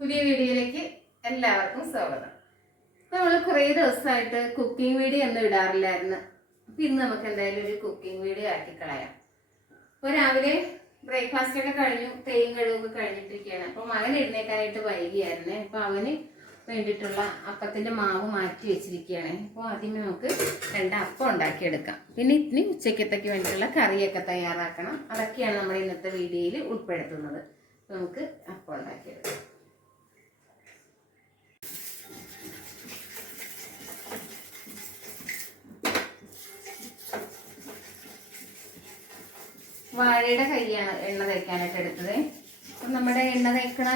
പുതിയ വീഡിയോയിലേക്ക് എല്ലാവർക്കും സ്വാഗതം. നമ്മൾ കുറേ ദിവസമായിട്ട് കുക്കിംഗ് വീഡിയോ ഒന്നും ഇടാറില്ലായിരുന്നു. അപ്പൊ ഇന്ന് നമുക്ക് എന്തായാലും ഒരു കുക്കിംഗ് വീഡിയോ ആക്കി കളയാം. അപ്പോൾ രാവിലെ ബ്രേക്ക്ഫാസ്റ്റ് ഒക്കെ കഴിഞ്ഞു തേയും കഴിവൊക്കെ കഴിഞ്ഞിട്ടിരിക്കുകയാണ്. അപ്പോൾ മകൻ എഴുന്നേക്കാനായിട്ട് വൈകിയായിരുന്നേ. അപ്പോൾ അവന് വേണ്ടിയിട്ടുള്ള അപ്പത്തിന്റെ മാവ് മാറ്റി വെച്ചിരിക്കുകയാണ്. അപ്പോൾ ആദ്യമേ നമുക്ക് രണ്ട് അപ്പം ഉണ്ടാക്കിയെടുക്കാം. പിന്നെ ഇനി ഉച്ചക്കത്തേക്ക് വേണ്ടിയിട്ടുള്ള കറിയൊക്കെ തയ്യാറാക്കണം. അതൊക്കെയാണ് നമ്മുടെ ഇന്നത്തെ വീഡിയോയിൽ ഉൾപ്പെടുത്തുന്നത്. നമുക്ക് അപ്പം ഉണ്ടാക്കിയെടുക്കാം. വാഴയുടെ കൈയാണ് എണ്ണ തേക്കാനായിട്ട് എടുത്തത്. അപ്പം നമ്മുടെ എണ്ണ തേക്കണ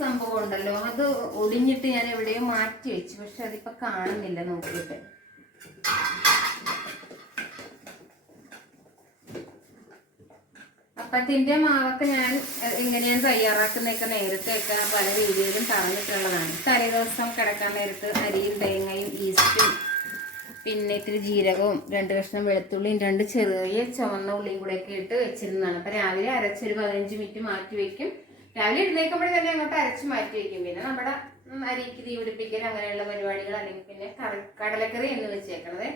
സംഭവം ഉണ്ടല്ലോ. അത് ഒടിഞ്ഞിട്ട് ഞാൻ എവിടെയോ മാറ്റി വെച്ചു പക്ഷെ അതിപ്പോ കാണുന്നില്ല നോക്കിയിട്ട്. അപ്പത്തിന്റെ മാവൊക്കെ ഞാൻ എങ്ങനെയാണ് എങ്ങനെയാണ് തയ്യാറാക്കുന്നതൊക്കെ നേരത്തെയൊക്കെ പല രീതിയിലും പറഞ്ഞിട്ടുള്ളതാണ് തലേ ദിവസം കിടക്കാൻ നേരത്ത് അരിയും തേങ്ങയും ഈസ്റ്റും പിന്നെ ഇത്തിരി ജീരകവും രണ്ട് കഷ്ണം വെളുത്തുള്ളിയും രണ്ട് ചെറിയ ചുവന്ന ഉള്ളിയും കൂടെ ഒക്കെ ഇട്ട് വെച്ചിരുന്നതാണ്. അപ്പൊ രാവിലെ അരച്ചൊരു പതിനഞ്ച് മിനിറ്റ് മാറ്റി വെക്കും. രാവിലെ എഴുന്നേൽക്കുമ്പോഴേ തന്നെ അങ്ങോട്ട് അരച്ച് മാറ്റി വെക്കും. പിന്നെ നമ്മുടെ അരിക്ക് തീ പിടിപ്പിക്കൽ അങ്ങനെയുള്ള പരിപാടികൾ അല്ലെങ്കിൽ പിന്നെ കറി കടലക്കറി എന്ന് വെച്ചേക്കണത്.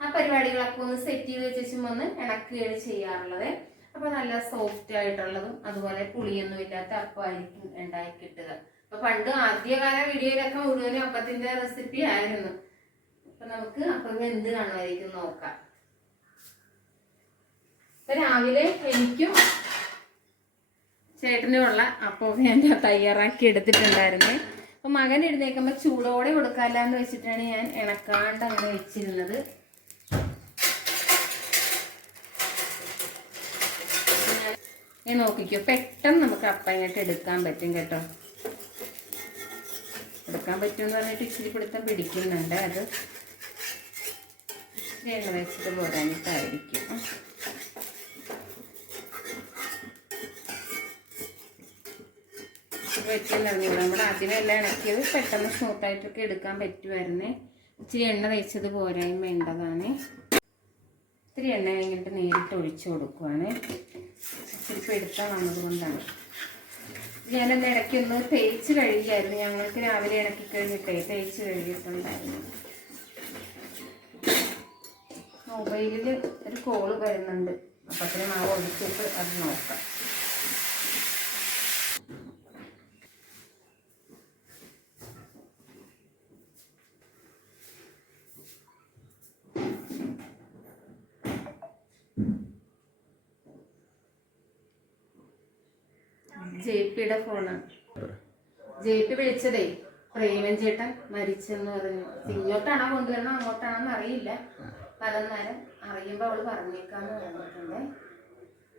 ആ പരിപാടികളൊക്കെ ഒന്ന് സെറ്റ് ചെയ്ത് വെച്ചും ഒന്ന് ഇണക്കുകയാണ് ചെയ്യാറുള്ളത്. അപ്പൊ നല്ല സോഫ്റ്റ് ആയിട്ടുള്ളതും അതുപോലെ പുളിയൊന്നും ഇല്ലാത്ത അപ്പമായിരിക്കും ഉണ്ടാക്കി കിട്ടുക. അപ്പൊ പണ്ട് ആദ്യകാല വീഡിയോയിലൊക്കെ മുഴുവനും അപ്പത്തിന്റെ റെസിപ്പി ആയിരുന്നു. നമുക്ക് അപ്പം എന്ത് കാണുമായിരിക്കും നോക്കാം. ഇപ്പൊ രാവിലെ എനിക്കും ചേട്ടനുമുള്ള അപ്പം ഞാൻ തയ്യാറാക്കി എടുത്തിട്ടുണ്ടായിരുന്നേ. അപ്പൊ മകൻ എഴുന്നേക്കുമ്പോ ചൂടോടെ കൊടുക്കാല്ലാന്ന് വെച്ചിട്ടാണ് ഞാൻ ഇണക്കാണ്ട് അങ്ങനെ വെച്ചിരുന്നത്. ഞാൻ നോക്കിക്കോ പെട്ടെന്ന് നമുക്ക് അപ്പം ഇങ്ങോട്ട് എടുക്കാൻ പറ്റും കേട്ടോ. എടുക്കാൻ പറ്റുമെന്ന് പറഞ്ഞിട്ട് ഇച്ചിരി പിടുത്തം പിടിക്കുന്നുണ്ട് അത്. എണ്ണ വെച്ചിട്ട് പോരാനിട്ടായിരിക്കും വെച്ചിട്ടുണ്ടായിരുന്നു നമ്മൾ ആദ്യമേ എല്ലാം ഇണക്കിയത് പെട്ടെന്ന് സ്മൂത്തായിട്ടൊക്കെ എടുക്കാൻ പറ്റുമായിരുന്നേ ഇച്ചിരി എണ്ണ തേച്ചത് പോരായ്മ ഉണ്ടതാണ്. ഇത്തിരി എണ്ണ കഴിഞ്ഞിട്ട് നേരിട്ട് ഒഴിച്ചു കൊടുക്കുവാണ്. ഇച്ചിരി എടുത്താൽ വന്നതുകൊണ്ടാണ്. കൊണ്ടാണ് ഞാനെന്ന് ഇടയ്ക്കൊന്ന് തേച്ച് കഴുകിയായിരുന്നു. ഞങ്ങൾക്ക് രാവിലെ ഇണക്കി കഴിഞ്ഞിട്ടേ തേച്ച് കഴുകിയിട്ടുണ്ടായിരുന്നു. മൊബൈലിൽ ഒരു കോൾ വരുന്നുണ്ട്. അപ്പത്തിന് മാവ് ഒഴിച്ചിട്ട് അത് നോക്കാം. ജെ പിയുടെ ഫോണാണ് ജെ പി വിളിച്ചതേ പ്രേമൻ ചേട്ടൻ മരിച്ചെന്ന് പറഞ്ഞു. ഇങ്ങോട്ടാണോ കൊണ്ടുവരണം അങ്ങോട്ടാണോന്ന് അറിയില്ല. പതിനാലും അറിയുമ്പോ അവൾ പറഞ്ഞേക്കാന്ന് പറഞ്ഞിട്ടുണ്ട്.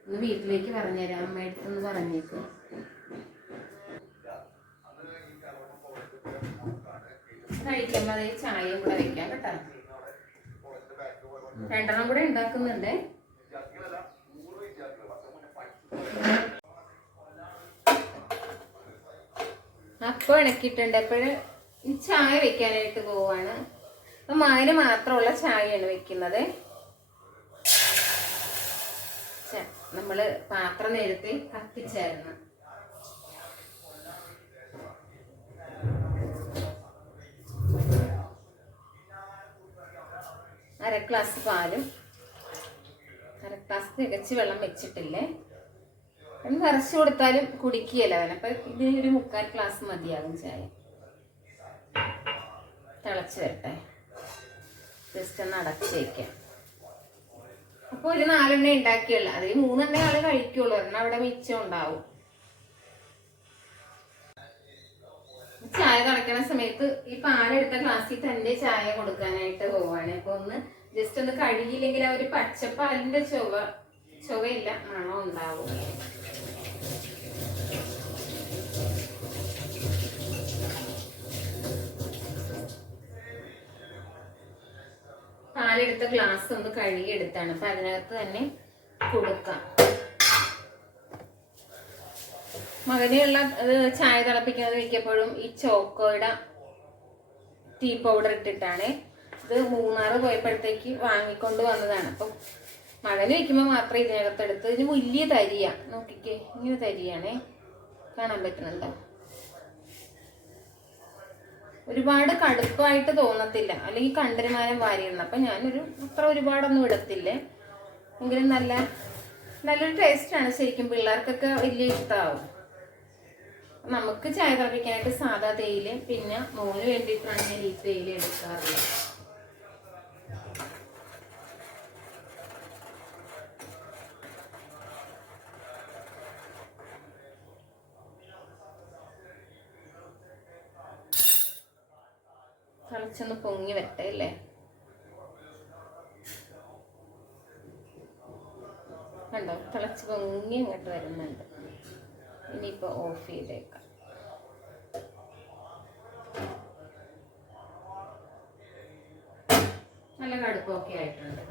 ഒന്ന് വീട്ടിലേക്ക് പറഞ്ഞുതരാം അമ്മയടുത്തൊന്ന് പറഞ്ഞേക്കും. കഴിക്കുമ്പോ അതേ ചായയും കൂടെ വെക്കാൻ കേട്ടോ. രണ്ടെണ്ണം കൂടെ ഉണ്ടാക്കുന്നുണ്ട്. അപ്പൊ ഇണക്കിയിട്ടുണ്ട്. അപ്പോഴ് ചായ വെക്കാനായിട്ട് പോവാണ്. അപ്പൊ മാത്രമുള്ള ചായയാണ് വെക്കുന്നത്. ഛെ, നമ്മൾ പാത്രം നേരത്തെ കത്തിച്ചായിരുന്നു. അര ഗ്ലാസ് പാലും അര ഗ്ലാസ് തികച്ച് വെള്ളം വെച്ചിട്ടില്ലേ? ഒന്ന് നിറച്ച് കൊടുത്താലും കുടിക്കുകയല്ല അവൻ അപ്പൊ ഇത് ഒരു മുക്കാൽ ഗ്ലാസ് മതിയാകും ചായ. തിളച്ച് വരട്ടെ. ജസ്റ്റ് ഒന്ന് അടച്ച് വയ്ക്കാം അപ്പൊ ഒരു നാലെണ്ണ ഉണ്ടാക്കിയല്ല അതിൽ മൂന്നെണ്ണ ആൾ കഴിക്കുള്ളൂ. ഒരെണ്ണം അവിടെ മിച്ചം ഉണ്ടാവും. ചായ തിളയ്ക്കണ സമയത്ത് ഈ പാലെടുത്ത ഗ്ലാസ്സിൽ തന്നെ ചായ കൊടുക്കാനായിട്ട് പോവാണ്. അപ്പൊ ഒന്ന് ജസ്റ്റ് ഒന്ന് കഴുകിയില്ലെങ്കിൽ ആ ഒരു പച്ചപ്പാലിന്റെ ചുവ ചുവയില്ല മണം ഉണ്ടാവും. പാലെടുത്ത ഗ്ലാസ് ഒന്ന് കഴുകി എടുത്താണ് അപ്പൊ അതിനകത്ത് തന്നെ കൊടുക്കാം. മകനെയുള്ള ചായ തിളപ്പിക്കുന്നത് മിക്കപ്പോഴും ഈ ചോക്കോയുടെ ടീ പൗഡർ ഇട്ടിട്ടാണ് ഇത് മൂന്നാറ് പോയപ്പോഴത്തേക്ക് വാങ്ങിക്കൊണ്ട് വന്നതാണ്. അപ്പം മകന് വെക്കുമ്പോൾ മാത്രമേ ഇതിനകത്ത് എടുത്ത് ഇതിന് വലിയ തരിയാണ് നോക്കിക്കേ ഇങ്ങനെ തരിയാണേ. കാണാൻ പറ്റുന്നുണ്ടോ? ഒരുപാട് കടുപ്പായിട്ട് തോന്നത്തില്ല. അല്ലെങ്കിൽ കണ്ടരുമാനം വാരിയിടണം അപ്പം ഞാനൊരു അത്ര ഒരുപാടൊന്നും ഇടത്തില്ലേ. എങ്കിലും നല്ല നല്ലൊരു ടേസ്റ്റാണ് ശരിക്കും പിള്ളേർക്കൊക്കെ വലിയ ഇഷ്ടമാവും നമുക്ക് ചായ തിളപ്പിക്കാനായിട്ട് സാധാ തേയില പിന്നെ മോന് വേണ്ടിയിട്ടാണ് ഞാൻ ഈ തേയില എടുക്കാറുള്ളത്. പൊങ്ങി വരട്ടെ അല്ലേ? കണ്ടോ? തിളച്ച് പൊങ്ങി അങ്ങോട്ട് വരുന്നുണ്ട്. ഇനിയിപ്പോൾ ഓഫ് ചെയ്തേക്കാം. നല്ല കടുപ്പൊക്കെ ആയിട്ടുണ്ട്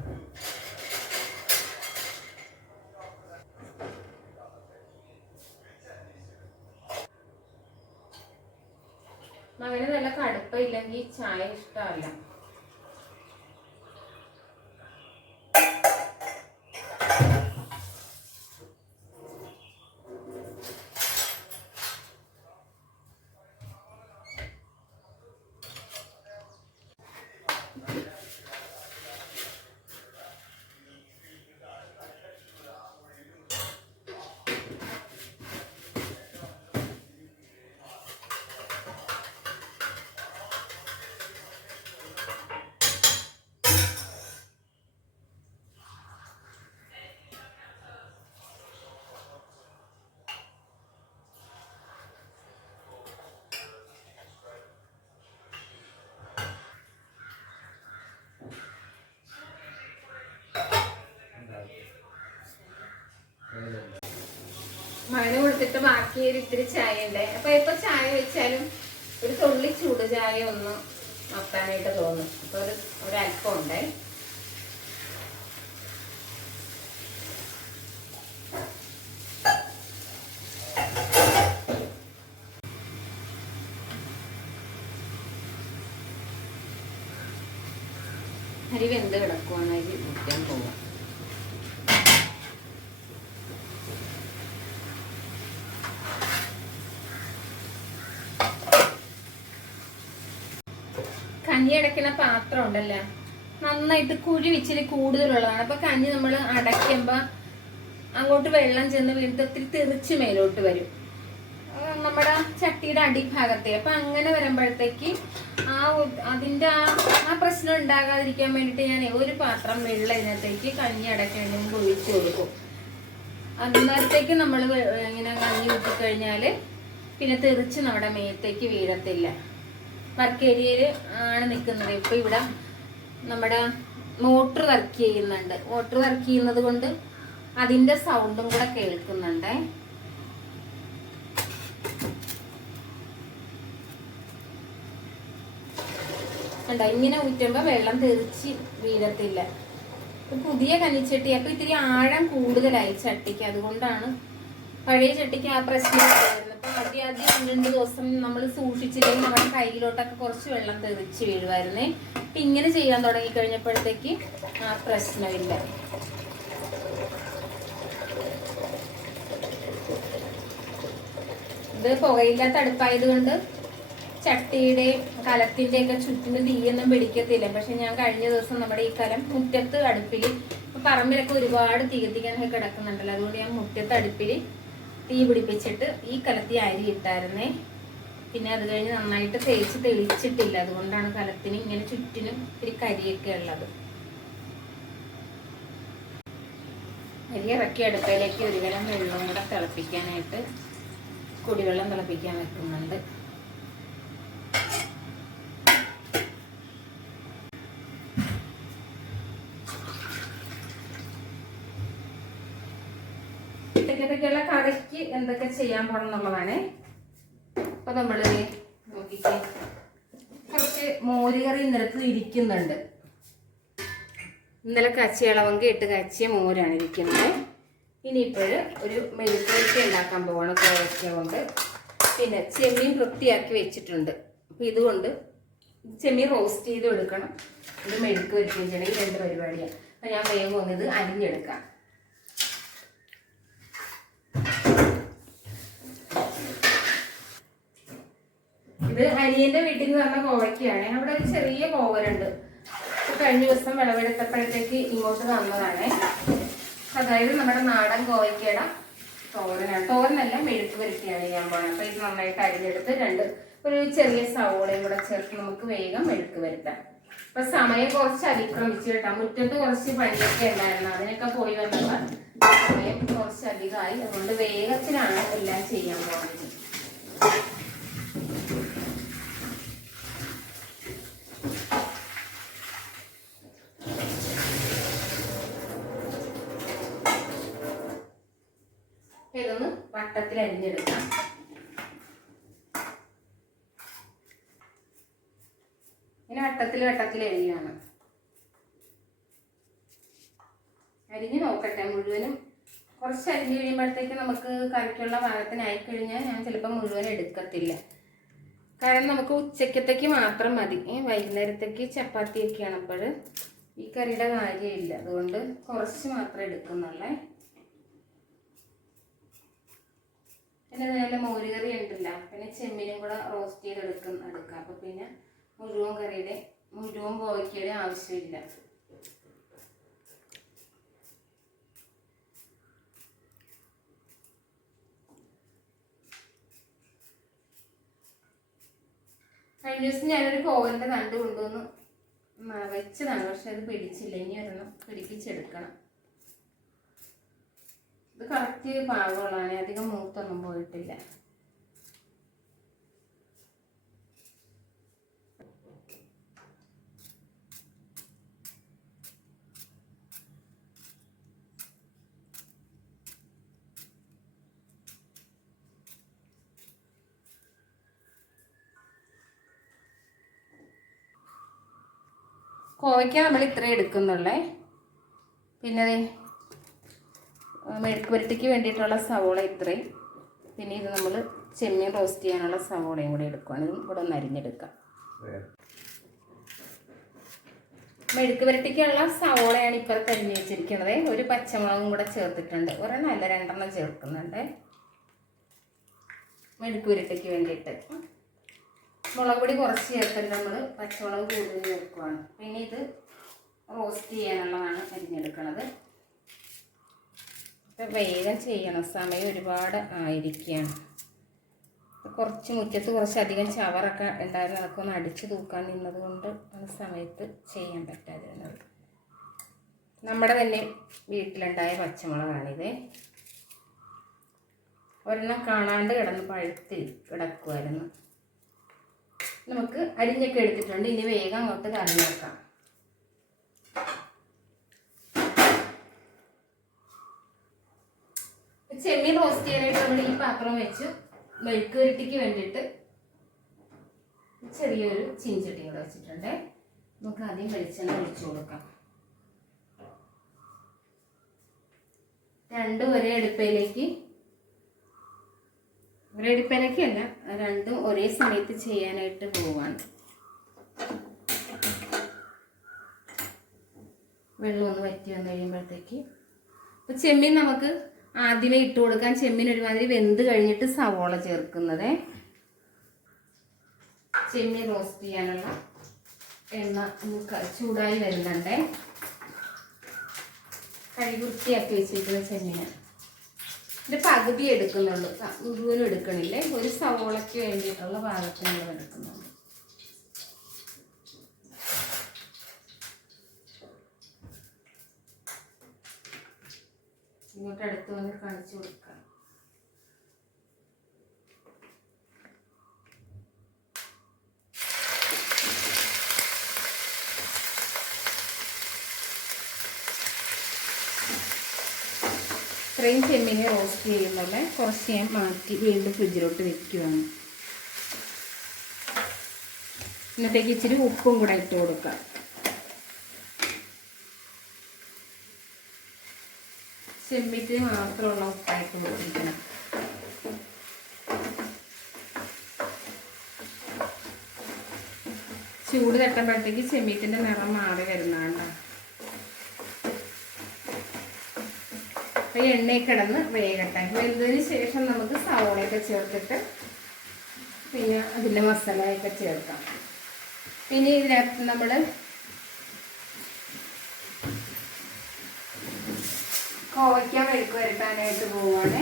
മകന് കടുപ്പില്ലെങ്കിൽ ചായ ഇഷ്ടമല്ല. മകന് കൊടുത്തിട്ട് ബാക്കി ഒരു ഇത്തിരി ചായ ഉണ്ട് അപ്പൊ ഇപ്പൊ ചായ വെച്ചാലും ഒരു തുള്ളി ചൂട് ചായ ഒന്ന് നോക്കാനായിട്ട് തോന്നും. അപ്പൊ ഒരു ഒരല്പം ഉണ്ടേ അരി വെന്ത് കിടക്കുവാണ് അരി മുറ്റാൻ പോവാം കഞ്ഞി അടയ്ക്കുന്ന പാത്രം ഉണ്ടല്ലോ? നന്നായിട്ട് കുഴി ഇച്ചിരി കൂടുതലുള്ളതാണ്. അപ്പൊ കഞ്ഞി നമ്മൾ അടയ്ക്കുമ്പോ അങ്ങോട്ട് വെള്ളം ചെന്ന് വീണ്ടും ഒത്തിരി തെറിച്ച് മേലോട്ട് വരും. നമ്മുടെ ചട്ടിയുടെ അടിഭാഗത്തെ. അപ്പൊ അങ്ങനെ വരുമ്പോഴത്തേക്ക് ആ അതിന്റെ ആ ആ പ്രശ്നം ഉണ്ടാകാതിരിക്കാൻ വേണ്ടിയിട്ട് ഞാൻ ഒരു പാത്രം വെള്ളം ഇതിനകത്തേക്ക് കഞ്ഞി അടയ്ക്കാൻ ഒഴിച്ചു കൊടുക്കും. അന്നേരത്തേക്ക് നമ്മൾ ഇങ്ങനെ കഞ്ഞി ഊറ്റിക്കഴിഞ്ഞാൽ പിന്നെ തെറിച്ച് നമ്മുടെ മേത്തേക്ക് വീഴത്തില്ല. വർക്ക് ഏരിയയിൽ ആണ് നിൽക്കുന്നത് ഇപ്പൊ ഇവിടെ നമ്മുടെ മോട്ടർ വർക്ക് ചെയ്യുന്നുണ്ട്. മോട്ടർ വർക്ക് ചെയ്യുന്നത് കൊണ്ട് അതിന്റെ സൗണ്ടും കൂടെ കേൾക്കുന്നുണ്ടേ. കണ്ടോ? ഇങ്ങനെ ഊറ്റുമ്പോ വെള്ളം തെറിച്ച് വീഴത്തില്ല. പുതിയ കനിച്ചട്ടി അപ്പൊ ഇത്തിരി ആഴം കൂടുതലായി ചട്ടിക്ക്. അതുകൊണ്ടാണ് പഴയ ചട്ടിക്ക് ആ പ്രശ്നം ഉണ്ടായിരുന്നു. അപ്പൊ ആദ്യം ആദ്യം രണ്ട് രണ്ട് ദിവസം നമ്മൾ സൂക്ഷിച്ചില്ലെങ്കിൽ നമ്മുടെ കയ്യിലോട്ടൊക്കെ കുറച്ച് വെള്ളം തെറിച്ച് വീഴുമായിരുന്നേ. അപ്പൊ ഇങ്ങനെ ചെയ്യാൻ തുടങ്ങി കഴിഞ്ഞപ്പോഴത്തേക്ക് ആ പ്രശ്നമില്ല. ഇത് പുകയില്ലാത്ത അടുപ്പായത് കൊണ്ട് ചട്ടിയുടെ കലത്തിന്റെ ഒക്കെ ചുറ്റിന് തീയൊന്നും പിടിക്കത്തില്ല. പക്ഷെ ഞാൻ കഴിഞ്ഞ ദിവസം നമ്മുടെ ഈ കലം മുറ്റത്ത് അടുപ്പിൽ പറമ്പിലൊക്കെ ഒരുപാട് തീ കിടക്കുന്നുണ്ടല്ലോ. അതുകൊണ്ട് ഞാൻ മുറ്റത്ത് അടുപ്പിൽ തീ പിടിപ്പിച്ചിട്ട് ഈ കലത്തി അരി ഇട്ടായിരുന്നേ. പിന്നെ അത് കഴിഞ്ഞ് നന്നായിട്ട് തേച്ച് തെളിച്ചിട്ടില്ല. അതുകൊണ്ടാണ് കലത്തിന് ഇങ്ങനെ ചുറ്റിനും ഇത്തിരി കരിയൊക്കെ ഉള്ളത്. അരി ഇറക്കി അടുപ്പയിലേക്ക് ഒരു കലം വെള്ളം കൂടെ തിളപ്പിക്കാനായിട്ട് കുടിവെള്ളം തിളപ്പിക്കാൻ വെക്കുന്നുണ്ട്. ഇതൊക്കെയുള്ള കറിക്ക് എന്തൊക്കെ ചെയ്യാൻ പോകണം എന്നുള്ളതാണ്. അപ്പൊ നമ്മൾ നോക്കിക്കേ. കുറച്ച് മോരുകറി ഇന്നലത്ത് ഇരിക്കുന്നുണ്ട്. ഇന്നലെ കച്ചി ഇളവങ്ക ഇട്ട് കച്ചിയ മോരാണ് ഇരിക്കുന്നത്. ഇനിയിപ്പോൾ ഒരു മെഴുക്കുവരട്ടി ഉണ്ടാക്കാൻ പോവാണ് കോവയ്ക്ക പിന്നെ ചെമ്മീൻ വൃത്തിയാക്കി വെച്ചിട്ടുണ്ട്. അപ്പോൾ ഇതുകൊണ്ട് ചെമ്മീൻ റോസ്റ്റ് ചെയ്ത് എടുക്കണം ഇത് മെഴുക്ക് വരട്ടി രണ്ട് പരിപാടിയാണ് അപ്പോൾ ഞാൻ വേഗം ഒന്ന് ഇത് അരിഞ്ഞെടുക്കാം. ഇത് അനിയന്റെ വീട്ടിൽ നിന്ന് വന്ന കോവയ്ക്കാണ് അവിടെ ഒരു ചെറിയ കോവലുണ്ട് കഴിഞ്ഞ ദിവസം വിളവെടുത്തപ്പോഴത്തേക്ക് ഇങ്ങോട്ട് വന്നതാണ് അതായത് നമ്മുടെ നാടൻ കോവയ്ക്കയുടെ തോരനാണ്. തോരനല്ല മെഴുക്ക് വരട്ടിയാണ് ഞാൻ പോകുന്നത് അപ്പൊ ഇത് നന്നായിട്ട് അരിഞ്ഞെടുത്ത് രണ്ട് ഒരു ചെറിയ സവോളയും കൂടെ ചേർത്ത് നമുക്ക് വേഗം മെഴുക്ക് വരുത്താം അപ്പൊ സമയം കുറച്ച് അതിക്രമിച്ചു കേട്ടോ. മുറ്റത്ത് കുറച്ച് പണിയൊക്കെ ഉണ്ടായിരുന്നു. അതിനൊക്കെ പോയി വന്നപ്പോ സമയം കുറച്ച് അധികമായി. അതുകൊണ്ട് വേഗത്തിലാണ് എല്ലാം ചെയ്യാൻ പോകുന്നത് വട്ടത്തിൽ അരിഞ്ഞെടുക്കാം. ഇങ്ങനെ വട്ടത്തിൽ വട്ടത്തിൽ അരിയാണ്. അരിഞ്ഞ് നോക്കട്ടെ മുഴുവനും കുറച്ച് അരിഞ്ഞ് കഴിയുമ്പോഴത്തേക്ക് നമുക്ക് കറിക്കുള്ള പാകത്തിനായി കഴിഞ്ഞാൽ ഞാൻ ചിലപ്പോൾ മുഴുവൻ എടുക്കത്തില്ല. കാരണം നമുക്ക് ഉച്ചക്കത്തേക്ക് മാത്രം മതി. വൈകുന്നേരത്തേക്ക് ചപ്പാത്തിയൊക്കെയാണ് അപ്പോൾ ഈ കറിയുടെ കാര്യമില്ല. അതുകൊണ്ട് കുറച്ച് മാത്രമേ എടുക്കുന്നുള്ളേ. പിന്നെ നല്ല മോരുകറി ഉണ്ടല്ല പിന്നെ ചെമ്മീനും കൂടെ റോസ്റ്റ് ചെയ്ത് എടുക്കും. എടുക്കാം അപ്പം പിന്നെ മുഴുവൻ കറിയുടെ മുഴുവൻ കോവയ്ക്കയുടെ ആവശ്യമില്ല. കഴിഞ്ഞ ദിവസം ഞാനൊരു കോവലിന്റെ നണ്ട് കൊണ്ടുവന്ന് വെച്ചതാണ്. പക്ഷെ അത് പിടിച്ചില്ല. ഇനി ഒരെണ്ണം പിടിപ്പിച്ചെടുക്കണം. ഇത് കറക്റ്റ് പാകമുള്ളതാണ് അധികം മൂത്തൊന്നും പോയിട്ടില്ല. കോവയ്ക്ക നമ്മൾ ഇത്രയും എടുക്കുന്നുള്ളേ. പിന്നെ മെഴുക്ക് പുരട്ടിക്ക് വേണ്ടിയിട്ടുള്ള സവോള ഇത്രയും. പിന്നെ ഇത് നമ്മൾ ചെമ്മീൻ റോസ്റ്റ് ചെയ്യാനുള്ള സവോളയും കൂടി എടുക്കുകയാണ് ഇതും കൂടെ ഒന്ന് അരിഞ്ഞെടുക്കാം. മെഴുക്ക് പുരട്ടിക്കുള്ള സവോളയാണ് ഇപ്പോൾ അരിഞ്ഞ് വെച്ചിരിക്കുന്നത്. ഒരു പച്ചമുളകും കൂടെ ചേർത്തിട്ടുണ്ട്. ഒരെണ്ണം നല്ല രണ്ടെണ്ണം ചേർക്കുന്നുണ്ട്. മെഴുക്ക് പുരട്ടിക്ക് വേണ്ടിയിട്ട്. മുളക് പൊടി കുറച്ച് ചേർത്തിട്ട് നമ്മൾ പച്ചമുളക് കൂടുതൽ ചേർക്കുകയാണ് പിന്നെ ഇത് റോസ്റ്റ് ചെയ്യാനുള്ളതാണ് അരിഞ്ഞെടുക്കുന്നത് ഇപ്പം വേഗം ചെയ്യണം. സമയം ഒരുപാട് ആയിരിക്കുകയാണ്. കുറച്ച് മുറ്റത്ത് കുറച്ചധികം ചവറൊക്കെ ഉണ്ടായിരുന്നു. അതൊക്കെ ഒന്ന് അടിച്ചു തൂക്കാൻ നിന്നത് കൊണ്ട് ആ സമയത്ത് ചെയ്യാൻ പറ്റാതിരുന്നത്. നമ്മുടെ തന്നെ വീട്ടിലുണ്ടായ പച്ചമുളകാണിത്. ഒരെണ്ണം കാണാണ്ട് കിടന്ന് പഴുത്തിൽ കിടക്കുമായിരുന്നു നമുക്ക് അരിഞ്ഞൊക്കെ എടുത്തിട്ടുണ്ട്. ഇനി വേഗം അങ്ങോട്ട് കറി വെക്കാം ചെയ്യാനായിട്ട് നമ്മൾ ഈ പാത്രം വെച്ച് മെഴുക്കുരുട്ടിക്ക് വേണ്ടിയിട്ട് ചെറിയൊരു ചീഞ്ചട്ടി കൂടെ വെച്ചിട്ടുണ്ട്. നമുക്ക് ആദ്യം വെളിച്ചെണ്ണ ഒഴിച്ചു കൊടുക്കാം. രണ്ട് ഒരേ അടുപ്പയിലേക്ക് ഒരേ അല്ല രണ്ടും ഒരേ സമയത്ത് ചെയ്യാനായിട്ട് പോവാണ്. വെള്ളം ഒന്ന് വറ്റി വന്നു കഴിയുമ്പോഴത്തേക്ക്. ചെമ്മീൻ നമുക്ക് ആദ്യമേ ഇട്ട് കൊടുക്കാൻ ചെമ്മീൻ ഒരുമാതിരി വെന്ത് കഴിഞ്ഞിട്ട് സവോള ചേർക്കുന്നത്. ചെമ്മീൻ റോസ്റ്റ് ചെയ്യാനുള്ള എണ്ണ ചൂടായി വരുന്നുണ്ട്. കഴുകി വൃത്തിയാക്കി വെച്ചിരിക്കുന്ന ചെമ്മീന്. ഇത് പകുതി എടുക്കുന്നുള്ളൂ. മുഴുവനും എടുക്കണില്ലേ? ഒരു സവോളയ്ക്ക് വേണ്ടിയിട്ടുള്ള പാകത്തിനുള്ളത് എടുക്കുന്നുള്ളൂ. ഇങ്ങോട്ട് അടുത്ത് വന്ന് കാണിച്ചു കൊടുക്കാം. ഇത്രയും ചെമ്മീനെ റോസ്റ്റ് ചെയ്യുന്നത് കുറച്ച് ഞാൻ മാറ്റി വീണ്ടും ഫ്രിഡ്ജിലോട്ട് വെക്കുകയാണ് ഇന്നത്തേക്ക് ഇച്ചിരി ഉപ്പും കൂടെ ഇട്ട് കൊടുക്കാം. ചെമ്മിറ്റ് മാത്രമുള്ള ഉപ്പായിട്ട് കൊടുത്തിരിക്കണം ചൂട് തട്ടുമ്പോഴത്തേക്ക് ചെമ്മീറ്റിന്റെ നിറം മാറി വരുന്നതാണ് അപ്പോൾ എണ്ണയിൽ കിടന്ന് വേകട്ടെ. വെന്തതിന് ശേഷം നമുക്ക് സവോളയൊക്കെ ചേർത്തിട്ട് പിന്നെ അതിന്റെ മസാലയൊക്കെ ചേർക്കാം. പിന്നെ ഇതിനകത്ത് നമ്മൾ കോവയ്ക്ക മെഴുക്ക് വരട്ടാനായിട്ട് പോവാണ്.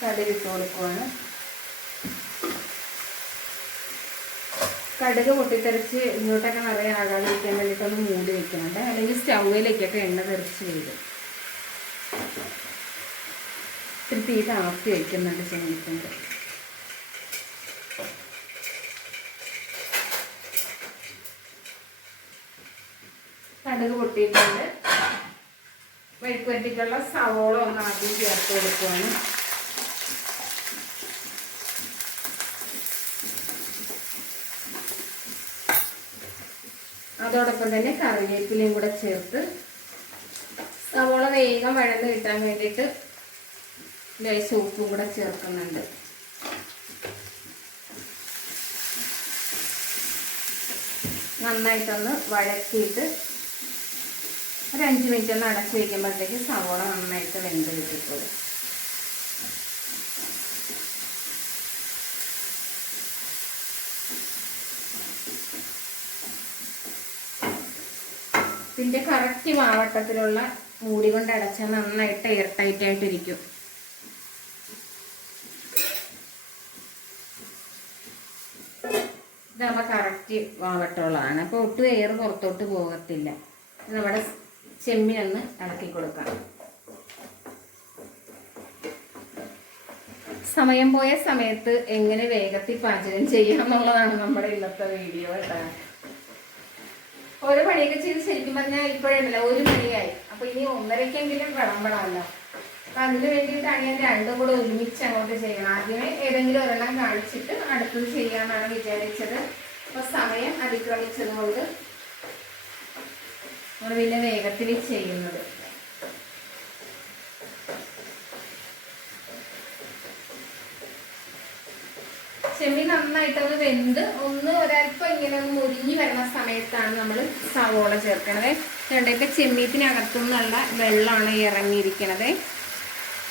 കടുക് ഇട്ട് കൊടുക്കുവാണ്. കടുക് പൊട്ടിത്തെറിച്ച് ഇങ്ങോട്ടൊക്കെ നിറയെ ആകാതിരിക്കാൻ വേണ്ടിയിട്ടൊന്ന് മൂടി വെക്കുന്നുണ്ട് അല്ലെങ്കിൽ സ്റ്റൗവിലേക്കൊക്കെ എണ്ണ തെറിച്ച് വരും. ഇത്തിരി തീ താഴ്ത്തി വയ്ക്കുന്നുണ്ട് ചെന്നിട്ടുണ്ട് കടുക് പൊട്ടിയിട്ടുണ്ട് വെട്ടിട്ടുള്ള സവോള ഒന്ന് ആദ്യം ചേർത്ത് കൊടുക്കുകയാണ് അതോടൊപ്പം തന്നെ കറിവേപ്പിലയും കൂടെ ചേർത്ത് സവോള വേഗം വഴന്ന് കിട്ടാൻ വേണ്ടിയിട്ട് ലേശ ഉപ്പും കൂടെ ചേർക്കുന്നുണ്ട്. നന്നായിട്ടൊന്ന് വഴറ്റിയിട്ട് ഒരു അഞ്ച് മിനിറ്റ് ഒന്ന് അടച്ച് വയ്ക്കുമ്പോഴത്തേക്ക് സവോള നന്നായിട്ട് വെന്ത് കിട്ടിക്കോളും. ഇതിന്റെ കറക്റ്റ് മാവട്ടത്തിലുള്ള മൂടി കൊണ്ട് അടച്ചാൽ നന്നായിട്ട് എയർ ടൈറ്റ് ആയിട്ടിരിക്കും. ഇതാകുമ്പോൾ കറക്റ്റ് മാവട്ടമുള്ളതാണ് അപ്പോൾ ഒട്ടും എയർ പുറത്തോട്ട് പോകത്തില്ല. നമ്മുടെ ചെമ്മിനൊന്ന് ഇളക്കി കൊടുക്കാം. സമയം പോയ സമയത്ത് എങ്ങനെ വേഗത്തിൽ പാചകം ചെയ്യാം എന്നുള്ളതാണ് നമ്മുടെ ഇന്നത്തെ വീഡിയോ കേട്ടോ. ഓരോ പണിയൊക്കെ ചെയ്ത് ശരിക്കും പറഞ്ഞാൽ ഇപ്പോഴല്ല ഒരു മണിയായി. അപ്പൊ ഇനി ഒന്നരക്കെങ്കിലും വിളമ്പണമല്ലോ. അപ്പൊ അതിന് വേണ്ടിയിട്ടാണ് ഞാൻ രണ്ടും കൂടെ ഒരുമിച്ച് അങ്ങോട്ട് ചെയ്യണം. ആദ്യമേ ഏതെങ്കിലും ഒരെണ്ണം കാണിച്ചിട്ട് അടുത്തത് ചെയ്യാമെന്നാണ് വിചാരിച്ചത്. അപ്പൊ സമയം അതിക്രമിച്ചത് കൊണ്ട് നമ്മൾ പിന്നെ വേഗത്തിൽ ചെയ്യുന്നത്. ചെമ്മീൻ നന്നായിട്ടൊന്ന് വെന്ത് ഒന്ന് ഒരല്പം ഇങ്ങനെ ഒന്ന് മുരിഞ്ഞു വരുന്ന സമയത്താണ് നമ്മൾ സവോള ചേർക്കണത്. രണ്ടൊക്കെ ചെമ്മീത്തിനകത്തുനിന്നുള്ള വെള്ളമാണ് ഇറങ്ങിയിരിക്കണത്.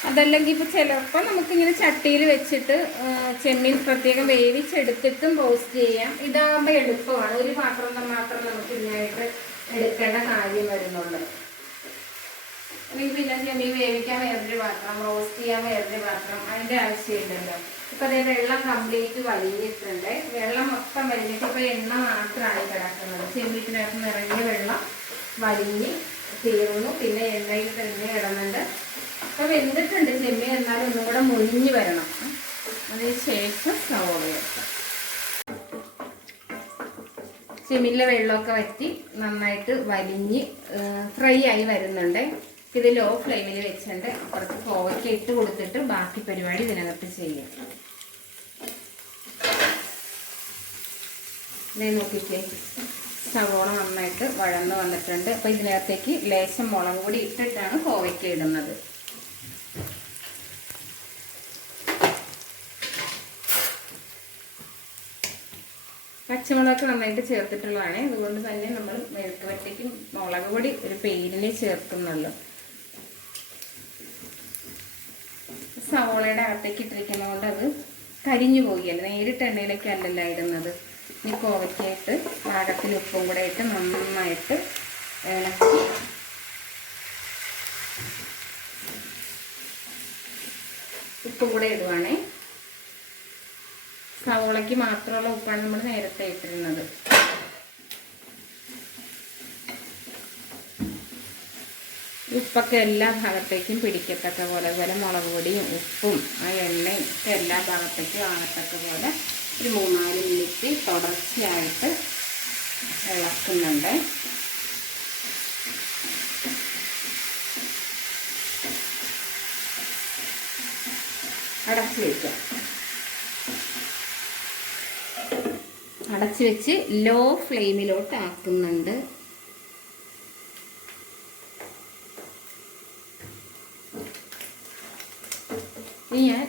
അതല്ലെങ്കിൽ ഇപ്പോൾ ചിലപ്പോൾ നമുക്കിങ്ങനെ ചട്ടിയിൽ വെച്ചിട്ട് ചെമ്മീൻ പ്രത്യേകം വേവിച്ചെടുത്തിട്ടും റോസ്റ്റ് ചെയ്യാം. ഇതാകുമ്പോൾ എളുപ്പമാണ്. ഒരു പാത്രം മാത്രം നമുക്ക് ഇതിനായിട്ട് എടുക്കേണ്ട കാര്യം വരുന്നുണ്ട്. അല്ലെങ്കിൽ പിന്നെ ചെമ്മീൻ വേവിക്കാൻ വേറൊരു പാത്രം റോസ്റ്റ് ചെയ്യാൻ വേറൊരു പാത്രം അതിന്റെ ആവശ്യമില്ലല്ലോ. ഇപ്പൊ അതേ വെള്ളം കംപ്ലീറ്റ് വലിഞ്ഞിട്ടുണ്ട്. വെള്ളം മൊത്തം വലിഞ്ഞിട്ട് ഇപ്പൊ എണ്ണ മാത്രമാണ് കിടക്കുന്നത്. ചെമ്മീത്തിനകത്ത് നിറഞ്ഞ വെള്ളം വലിഞ്ഞ് തീർന്നു. പിന്നെ എണ്ണയിൽ തന്നെ കിടന്നുണ്ട്. അപ്പൊ വെന്തിട്ടുണ്ട് ചെമ്മീൻ എന്നാലും ഒന്നും കൂടെ മുരിഞ്ഞ് വരണം. അതിന് ശേഷം സ്റ്റവ് ചേർക്കാം ചെമ്മീനിലെ വെള്ളമൊക്കെ വറ്റി നന്നായിട്ട് വലിഞ്ഞ് ഫ്രൈ ആയി വരുന്നുണ്ട്. ഇത് ലോ ഫ്ലെയിമിൽ വെച്ചിട്ട് കുറച്ച് കോവയ്ക്ക് ഇട്ട് കൊടുത്തിട്ട് ബാക്കി പരിപാടി ഇതിനകത്ത് ചെയ്യാം. ഇതേ നോക്കിക്കേ. സവോള നന്നായിട്ട് വഴന്ന് വന്നിട്ടുണ്ട്. അപ്പോൾ ഇതിനകത്തേക്ക് ലേശം മുളക് പൊടി ഇട്ടിട്ടാണ് കോവയ്ക്ക് ഇടുന്നത്. പച്ചമുളകൊക്കെ നന്നായിട്ട് ചേർത്തിട്ടുള്ളതാണ്. അതുകൊണ്ട് തന്നെ നമ്മൾ മെഴുക്ക് വറ്റയ്ക്കും മുളക് പൊടി ഒരു പേരിനെ ചേർക്കുന്നുള്ളൂ. സവോളയുടെ അകത്തേക്ക് ഇട്ടിരിക്കുന്നതുകൊണ്ട് അത് കരിഞ്ഞു പോവുകയല്ല നേരിട്ട് എണ്ണയിലേക്ക് അല്ലല്ല ഇടുന്നത്. ഈ കോവയ്ക്കായിട്ട് പാകത്തിൽ ഉപ്പും കൂടെ ഇട്ട് നന്നായിട്ട് ഇളക്കി. ഉപ്പും കൂടെ ഇടുവാണേ. സവോളയ്ക്ക് മാത്രമുള്ള ഉപ്പാണ് നമ്മൾ നേരത്തെ ഇട്ടിരുന്നത്. ഉപ്പൊക്കെ എല്ലാ ഭാഗത്തേക്കും പിടിക്കത്തക്ക പോലെ അതുപോലെ മുളക് പൊടിയും ഉപ്പും ആ എണ്ണയും ഒക്കെ എല്ലാ ഭാഗത്തേക്കും ആകത്തക്ക പോലെ ഒരു മൂന്നാൽ മിനിറ്റ് തുടർച്ചയായിട്ട് ഇളക്കുന്നുണ്ട്. അടച്ചു വയ്ക്കാം അടച്ചു വെച്ച് ലോ ഫ്ലെയിമിലോട്ട് ആക്കുന്നുണ്ട് ഇനി ഞാൻ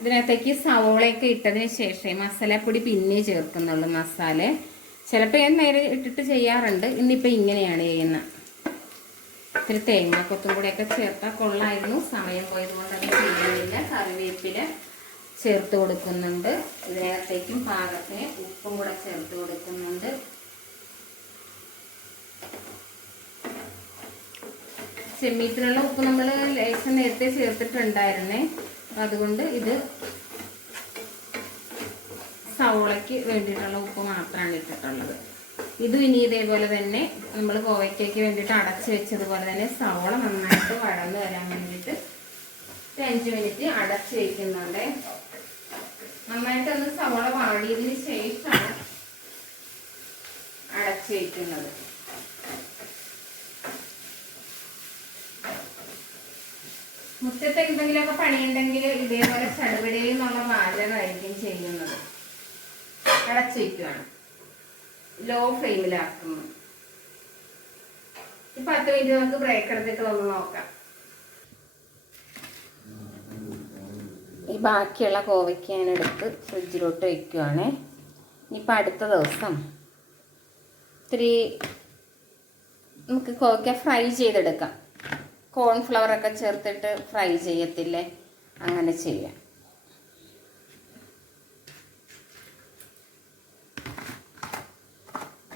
ഇതിനകത്തേക്ക് സവോളയൊക്കെ ഇട്ടതിന് ശേഷം മസാലപ്പൊടി പിന്നെ ചേർക്കുന്നുള്ളൂ മസാല. ചിലപ്പോൾ ഞാൻ നേരെ ഇട്ടിട്ട് ചെയ്യാറുണ്ട്. ഇന്നിപ്പോൾ ഇങ്ങനെയാണ് ചെയ്യുന്നത് ഇത്തിരി തേങ്ങ കൊത്തും കൂടെയൊക്കെ ചേർത്താൽ കൊള്ളായിരുന്നു. സമയം പോയതുകൊണ്ട് അത് ചെയ്യുന്നില്ല കറിവേപ്പില ചേർത്ത് കൊടുക്കുന്നുണ്ട്. ഇതിനകത്തേക്കും പാകത്തിന് ഉപ്പും കൂടെ ചേർത്ത് കൊടുക്കുന്നുണ്ട്. ചെമ്മീത്തിനുള്ള ഉപ്പ് നമ്മൾ ലേശം നേരത്തെ ചേർത്തിട്ടുണ്ടായിരുന്നേ. അതുകൊണ്ട് ഇത് സവോളയ്ക്ക് വേണ്ടിയിട്ടുള്ള ഉപ്പ് മാത്രമാണ് ഇട്ടിട്ടുള്ളത്. ഇതും ഇനി ഇതേപോലെ തന്നെ നമ്മൾ കോവയ്ക്കേക്ക് വേണ്ടിയിട്ട് അടച്ചു വെച്ചതുപോലെ തന്നെ സവോള നന്നായിട്ട് വഴന്ന് വരാൻ വേണ്ടിയിട്ട് ഒരു അഞ്ച് മിനിറ്റ് അടച്ചു വയ്ക്കുന്നുണ്ട് നന്നായിട്ട് ഒന്ന് സവോള വാടിയതിന് ശേഷമാണ് അടച്ചു വയ്ക്കുന്നത് മുറ്റത്ത് എന്തെങ്കിലുമൊക്കെ പണിയുണ്ടെങ്കിൽ ഇതേപോലെ ചടുപിടയിൽ നിന്നുള്ള വാചകമായിരിക്കും ചെയ്യുന്നത്. അടച്ചു ലോ ഫ്ലെയിമിലാക്കുന്നു. പത്ത് മിനിറ്റ് നമുക്ക് ബ്രേക്ക് എടുത്തിട്ട് ഒന്ന് നോക്കാം. ഈ ബാക്കിയുള്ള കോവയ്ക്ക് ഞാൻ എടുത്ത് ഫ്രിഡ്ജിലോട്ട് വയ്ക്കുവാണേ. ഇനിയിപ്പോൾ അടുത്ത ദിവസം ഇത്തിരി നമുക്ക് കോവയ്ക്ക ഫ്രൈ ചെയ്തെടുക്കാം. കോൺഫ്ലവറൊക്കെ ചേർത്തിട്ട് ഫ്രൈ ചെയ്യത്തില്ലേ? അങ്ങനെ ചെയ്യാം.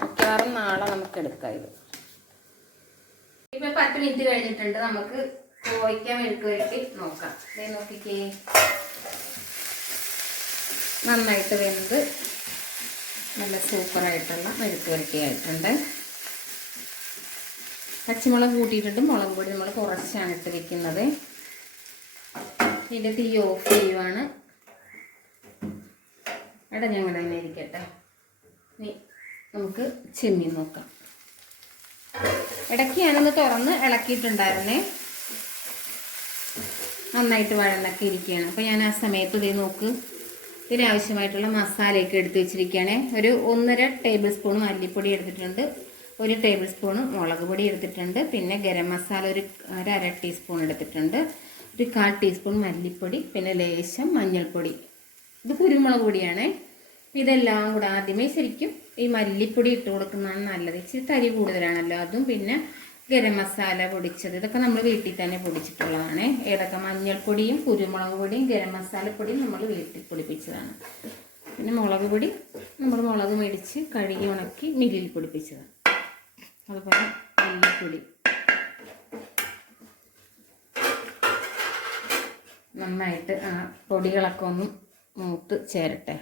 മിക്കവാറും നാളെ നമുക്ക് എടുക്കാം ഇത്. ഇപ്പൊ പത്ത് മിനിറ്റ് കഴിഞ്ഞിട്ടുണ്ട്. നമുക്ക് കോവയ്ക്കാൻ മെഴുക്ക് വരട്ടി നോക്കാം നോക്കിക്കേ. നന്നായിട്ട് വെന്ത് നല്ല സൂപ്പറായിട്ടുള്ള മെഴുക്ക് വരട്ടി ആയിട്ടുണ്ട് പച്ചമുളക് കൂട്ടിയിട്ടുണ്ട്. മുളക് പൊടി നമ്മൾ കുറച്ചാണ് ഇട്ട് വെക്കുന്നത്. ഇതിന്റെ തീ ഓഫ് ചെയ്യുവാണ്. എടാ ഞങ്ങൾ തന്നെ ഇരിക്കട്ടെ. ഇനി നമുക്ക് ചെമ്മീൻ നോക്കാം. ഇടയ്ക്ക് ഞാനൊന്ന് തുറന്ന് ഇളക്കിയിട്ടുണ്ടായിരുന്നേ. നന്നായിട്ട് വഴന്നൊക്കെ ഇരിക്കുകയാണ്. അപ്പോൾ ഞാൻ ആ സമയത്ത് ഇതേ നോക്ക്. ഇതിനാവശ്യമായിട്ടുള്ള മസാലയൊക്കെ എടുത്തു വെച്ചിരിക്കുകയാണ്. ഒരു ഒന്നര ടേബിൾ സ്പൂൺ മല്ലിപ്പൊടി എടുത്തിട്ടുണ്ട്. ഒരു ടേബിൾ സ്പൂൺ മുളക് പൊടി എടുത്തിട്ടുണ്ട്. പിന്നെ ഗരം മസാല ഒരു ഒരു അര ടീസ്പൂൺ എടുത്തിട്ടുണ്ട്. ഒരു കാൽ ടീസ്പൂൺ മല്ലിപ്പൊടി പിന്നെ ലേശം മഞ്ഞൾപ്പൊടി. ഇത് കുരുമുളക് പൊടിയാണേ. ഇതെല്ലാം കൂടെ ആദ്യമേ ശരിക്കും ഈ മല്ലിപ്പൊടി ഇട്ട് കൊടുക്കുന്നതാണ് നല്ലത്. ഇച്ചിരി തരി കൂടുതലാണല്ലോ. അതും പിന്നെ ഗരം മസാല പൊടിച്ചത്. ഇതൊക്കെ നമ്മൾ വീട്ടിൽ തന്നെ പൊടിച്ചിട്ടുള്ളതാണ്. ഏതൊക്കെ മഞ്ഞൾപ്പൊടിയും കുരുമുളക് പൊടിയും ഗരം മസാല പൊടിയും നമ്മൾ വീട്ടിൽ പൊടിപ്പിച്ചതാണ്. പിന്നെ മുളക് പൊടി നമ്മൾ മുളക് മേടിച്ച് കഴുകി ഉണക്കി മില്ലിൽ പൊടിപ്പിച്ചതാണ്. അതുപോലെ മല്ലിപ്പൊടി നന്നായിട്ട് ആ പൊടികളൊക്കെ ഒന്ന് മൂത്ത് ചേരട്ടെ.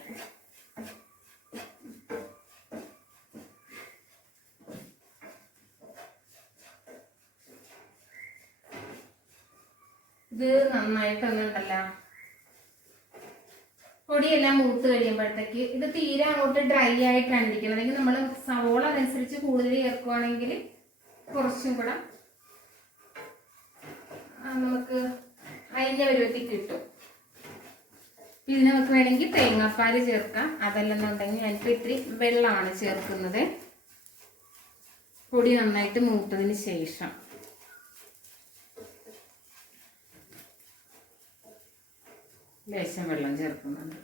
ഇത് നന്നായിട്ടൊന്നുണ്ടല്ലോ. പൊടിയെല്ലാം മൂത്ത് കഴിയുമ്പോഴത്തേക്ക് ഇത് തീരെ അങ്ങോട്ട് ഡ്രൈ ആയിട്ട് കണ്ടിരിക്കണം അല്ലെങ്കിൽ നമ്മൾ സവോള അനുസരിച്ച് കൂടുതൽ ചേർക്കുവാണെങ്കിൽ കുറച്ചും കൂടെ നമുക്ക് അരിഞ്ഞ പരുവത്തിൽ കിട്ടും. ഇതിന് നമുക്ക് വേണമെങ്കിൽ തേങ്ങാപ്പാൽ ചേർക്കാം. അതല്ലെന്നുണ്ടെങ്കിൽ ഞാനിപ്പോൾ ഇത്തിരി വെള്ളമാണ് ചേർക്കുന്നത്. പൊടി നന്നായിട്ട് മൂത്തതിന് ശേഷം. ലേശം വെള്ളം ചേർക്കുന്നുണ്ട്.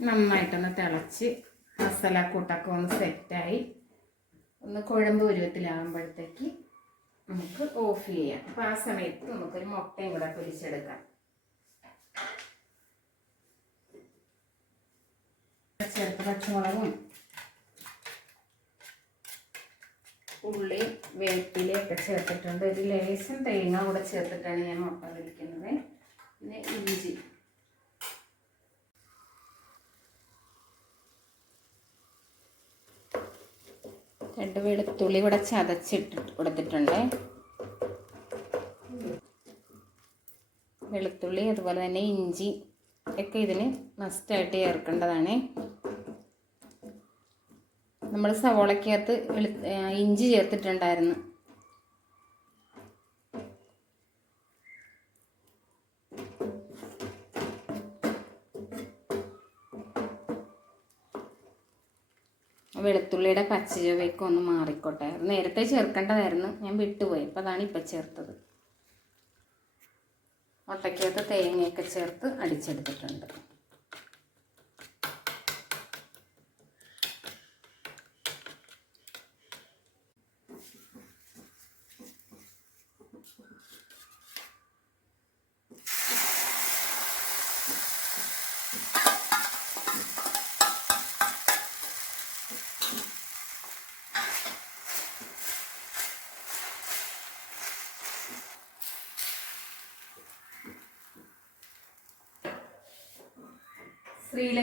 നന്നായിട്ടൊന്ന് തിളച്ച് മസാല കൂട്ടൊക്കെ ഒന്ന് സെറ്റായി ഒന്ന് കുഴമ്പ് പരുവത്തിലാകുമ്പോഴത്തേക്ക് നമുക്ക് ഓഫ് ചെയ്യാം. അപ്പോൾ ആ സമയത്ത് നമുക്കൊരു മുട്ടയും കൂടെ പൊരിച്ചെടുക്കാം. ചേർത്ത് പച്ചമുളകും ഉള്ളി വേപ്പിലയൊക്കെ ചേർത്തിട്ടുണ്ട്. ഒരു ലേശം തേങ്ങ കൂടെ ചേർത്തിട്ടാണ് ഞാൻ മുട്ട വിളിക്കുന്നത് പിന്നെ ഇഞ്ചി. രണ്ട് വെളുത്തുള്ളി ഇവിടെ ചതച്ചിട്ട് കൊടുത്തിട്ടുണ്ട്. വെളുത്തുള്ളി അതുപോലെ തന്നെ ഇഞ്ചി ഒക്കെ ഇതിന് മസ്റ്റായിട്ട് ചേർക്കേണ്ടതാണ്. നമ്മൾ സവോളയ്ക്കകത്ത് ഇഞ്ചി ചേർത്തിട്ടുണ്ടായിരുന്നു. വെളുത്തുള്ളിയുടെ പച്ചചുവയൊക്കെ ഒന്ന് മാറിക്കോട്ടെ. നേരത്തെ ചേർക്കേണ്ടതായിരുന്നു. ഞാൻ വിട്ടുപോയി. അപ്പോൾ അതാണ് ഇപ്പം ചേർത്തത്. മുട്ടയ്ക്കകത്ത് തേങ്ങയൊക്കെ ചേർത്ത് അടിച്ചെടുത്തിട്ടുണ്ട്.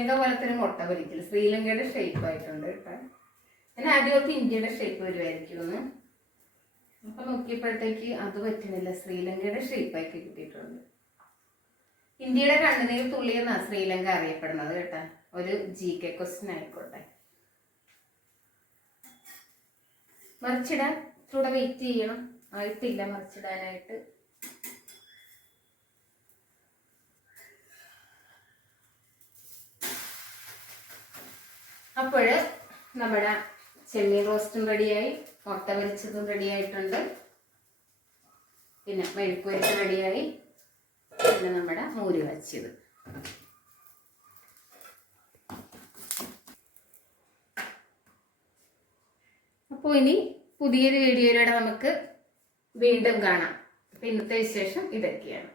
ശ്രീലങ്ക പോലത്തെ തന്നെ മുട്ട പൊരിക്കൽ ശ്രീലങ്കയുടെ ഷേപ്പ് ആയിട്ടുണ്ട് കേട്ടോ. ഞാൻ ആദ്യമൊക്കെ ഇന്ത്യയുടെ ഷേപ്പ് വരുമായിരിക്കും എന്ന് അപ്പൊ നോക്കിയപ്പോഴത്തേക്ക് അത് പറ്റുന്നില്ല ശ്രീലങ്കയുടെ ഷേപ്പ് ആക്കി കിട്ടിയിട്ടുണ്ട്. ഇന്ത്യയുടെ കണ്ണുനീർ തുള്ളിയെന്നാ ശ്രീലങ്ക അറിയപ്പെടുന്നത് കേട്ടാ. ഒരു ജി കെ ക്വസ്റ്റ്യൻ ആയിക്കോട്ടെ. മറിച്ചിടാൻ ചൂടെ വെയിറ്റ് ചെയ്യണം. ആയിട്ടില്ല മറിച്ചിടാനായിട്ട്. അപ്പോൾ നമ്മുടെ ചെമ്മീൻ റോസ്റ്റും റെഡിയായി മുട്ട വലിച്ചതും റെഡിയായിട്ടുണ്ട്. പിന്നെ മെഴുക്കുവരച്ച് റെഡിയായി. പിന്നെ നമ്മുടെ മൂരി വച്ചത് അപ്പോൾ ഇനി പുതിയൊരു വീഡിയോയിലൂടെ നമുക്ക് വീണ്ടും കാണാം. ഇന്നത്തെ വിശേഷം ഇതൊക്കെയാണ്.